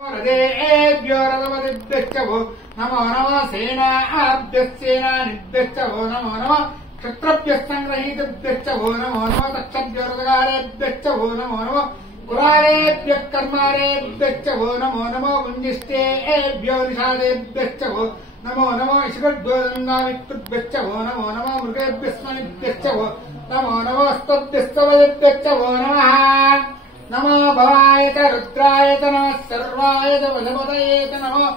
रदेभ्यो रथपतिभ्यश्च वो नमो नमः सेनाभ्यश्चेनानिभ्यश्च वो नमो नमः क्षत्रभ्यस्सङ्ग्रहीतभ्यश्च वो नमो नमः तक्षभ्यो रथकारेभ्यश्च वो नमो नमः कुलारेभ्यः कर्मारेभ्यश्च वो नमो नमः पुञ्जिष्टेभ्यो निषादेभ्यश्च वो नमो नमः इषुभ्यो गङ्गावित्तुभ्यश्च वो नमो नमः मृगेभ्यस्मनिभ्यश्च वो नमो नमः स्तभ्यस्तवयभ्यश्च वो नमः नमो भवाय च रुद्राय च नमः सर्वाय च वधपतये च नमः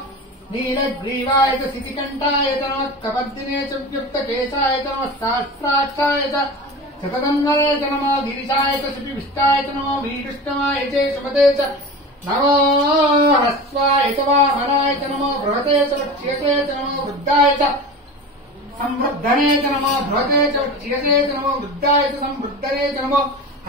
नीलग्रीवाय च सितिकण्ठाय च नमः कपर्दिने च व्युक्तकेशाय च नमः सहस्राक्षाय च शततन्वये च नमः गिरिशाय च शुचिविष्टाय च नमः भीष्टमाय च सुमते च नमो ह्रस्वाय च वामनाय च नमो बृहते च क्षीयते च नमो वृद्धाय च संवृद्धने च नमो बृहते च क्षीयते च नमो वृद्धाय च संवृद्धने च नमो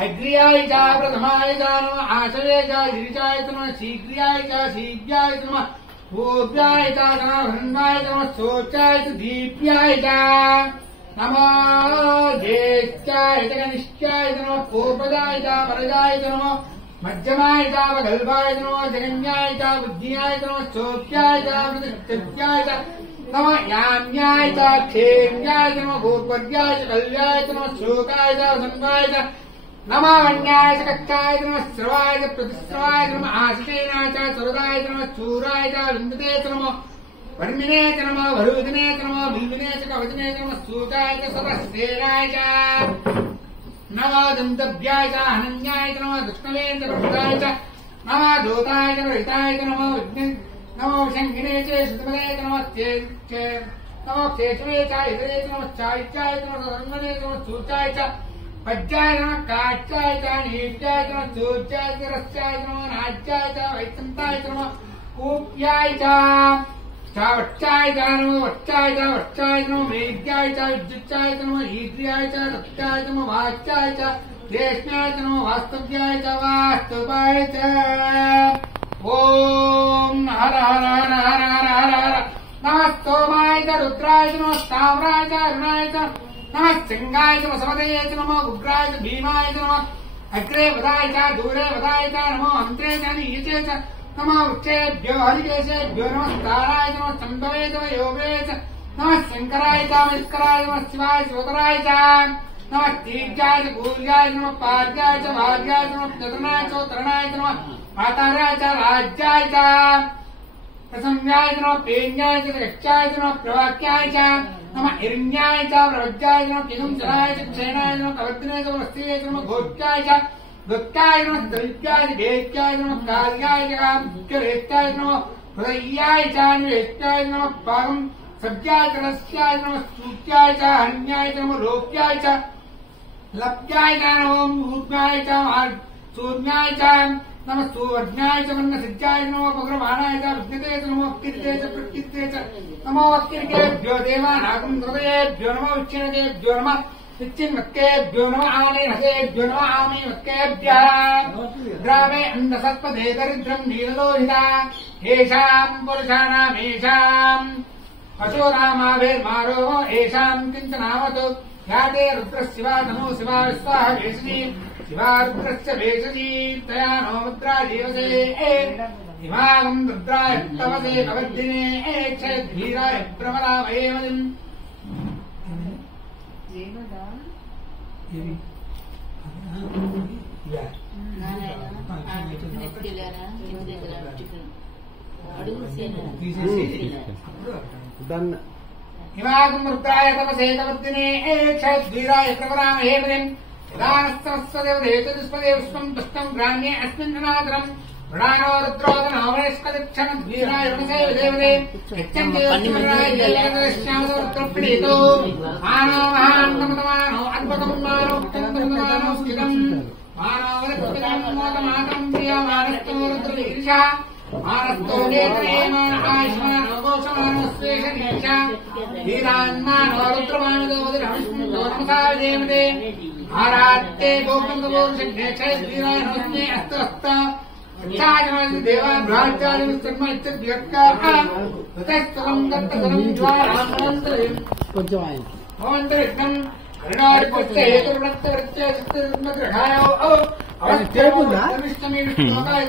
अग्र्याय च प्रथमाय च नमः आशये च गिरिशाय च नमः शीघ्र्याय च शीघ्राय च नमः पूर्व्याय च भृन्नाय च नमः शोचाय च दीप्याय च नमः ज्येष्ठाय च कनिष्ठाय च नमः पूर्वजाय च परजाय च नमः मध्यमाय च वगल्भाय च नमः जगन्याय च बुद्धियाय च नमः शोच्याय च प्रतिष्ठ्याय च नमः याम्याय च क्षेम्याय च नमः भूर्वर्याय च कल्याय च नमः शोकाय च संगाय च नमः वन्याय च कक्षाय च नमः श्रवाय च प्रतिश्रवाय च नमः आशिकेनाय च सुरदाय च नमः चूराय च विन्दते च नमः वर्मिने च नमः भरूदिने च नमः बिल्विने च कवचने च नमः सूताय च सतस्तेनाय च नमः दन्तभ्याय च हनन्याय च नमः दुष्णवे च वृद्धाय च नमः दूताय च रहिताय च नमः नमो शङ्खिने च श्रुतपदे च नमः नमः केशवे च हृदये च नमः चारित्याय च नमः सर्वने च नमः सूताय च पज्जाय नमः काट्याय च नीट्याय च नमः चूर्चाय च रस्याय च नमः नाट्याय च वैकुण्ठाय च नमः कूप्याय च वट्टाय च नमः वट्टाय च वट्टाय च नमः मेघ्याय च विद्युच्चाय च नमः ईद्र्याय च दत्ताय च नमः वाच्याय च रेष्म्याय च नमः वास्तव्याय च वास्तवाय च ॐ हर हर हर हर हर हर हर नमः सोमाय च रुद्राय च नमः ताम्राय च अरुणाय च नमः सिंहाय च वसवदये च नमः उग्राय च भीमाय च नमः अग्रे वदाय च दूरे वदाय च नमो अन्त्रे च नीचे च नमः उच्चेभ्यो हरिकेशेभ्यो नमः ताराय च नमः चन्दवे च योगे च नमः शङ्कराय च मस्कराय च नमः शिवाय शिवतराय च नमः तीर्याय च कूर्याय च नमः पार्याय च भार्याय च नमः चतुर्णाय च तरणाय च नमः आताराय च राज्याय च प्रसंज्ञाय च नमः पेन्याय च यक्षाय च नमः प्रवाक्याय च नमः हिरण्याय च प्रवज्याय च नमः किंसराय च क्षेणाय च नमः कवर्दिने च वस्त्रे च नमः घोट्याय च भक्ताय नमः दरिद्राय च भेत्याय च नमः कार्याय च काम्यरेत्याय च नमः हृदयाय च निवेत्याय च नमः पागम् सब्जाय च रस्याय च नमः सूत्याय च हन्याय च नमः लोक्याय च लप्याय च नमः मूर्ध्याय च शून्याय च नमः सुवर्ण्याय च वन्नसिद्ध्याय च नमः पग्रमाणाय च विद्यते च नमः कीर्ते च प्रकीर्ते च नमो वक्तिर्केभ्यो देवानागम् हृदयेभ्यो नमः विच्छिन्नकेभ्यो नमः विच्छिन्नकेभ्यो नमः आनेनकेभ्यो नमः आमेवकेभ्यः ग्रामे अन्नसत्पदे दरिद्रम् नीललोहिता येषाम् पुरुषाणामेषाम् अशोरामाभिर्मारो येषाम् किञ्चनावतु ख्याते रुद्रशिवा नमो शिवा विश्वाह वेशिनी शिवा रुद्रस्य वेशिनी तया नो मुद्रा जीवसे इमागम् रुद्राय तवसे कवर्दिने क्षेद्भीराय प्रमदामयेमलिम् हिमागम् रुद्राय तपसे कवर्दिने क्षेद्भीराय प्रमदामयेमलिम् यदानस्तमस्वदेवदेतुष्पदे पुष्पम् पुष्पम् ग्राम्ये अस्मिन् धनादरम् वृणानो रुद्रोदनावणेष्कलिक्षणद्वीराय वनसे विदेवदे यच्चन्देवश्यामराय देवदश्यामो रुद्रप्रणीतो मानो महान्तमतमानो अद्भुतम् मानो उत्तमतमानो स्थितम् मानो वरत्वम् मोदमातम् प्रियमानस्तो रुद्रवीर्षा मानस्तो नेत्रे मान आयुष्मानो गोषमानो स्वेषनीषा वीरान्मानो रुद्रमानदोदिरहंस्तो नमसा विदेवदे आरात्ते गोपन्दगोषघ्नेक्षवीराय नमस्ते अस्तु अस्तु अच्छाजनस्य देवा भ्रात्यादिव कर्म इत्यद्यक्काः ततस्तरं दत्तकरं ज्वालामन्त्रं पंचमायन भवन्तरिद्धं हरिणारिपत्ते हेतुर्वृत्तवृत्ते चित्तरुग्मग्रहायो अवस्थेपुदा विष्णुमे विष्णुकाय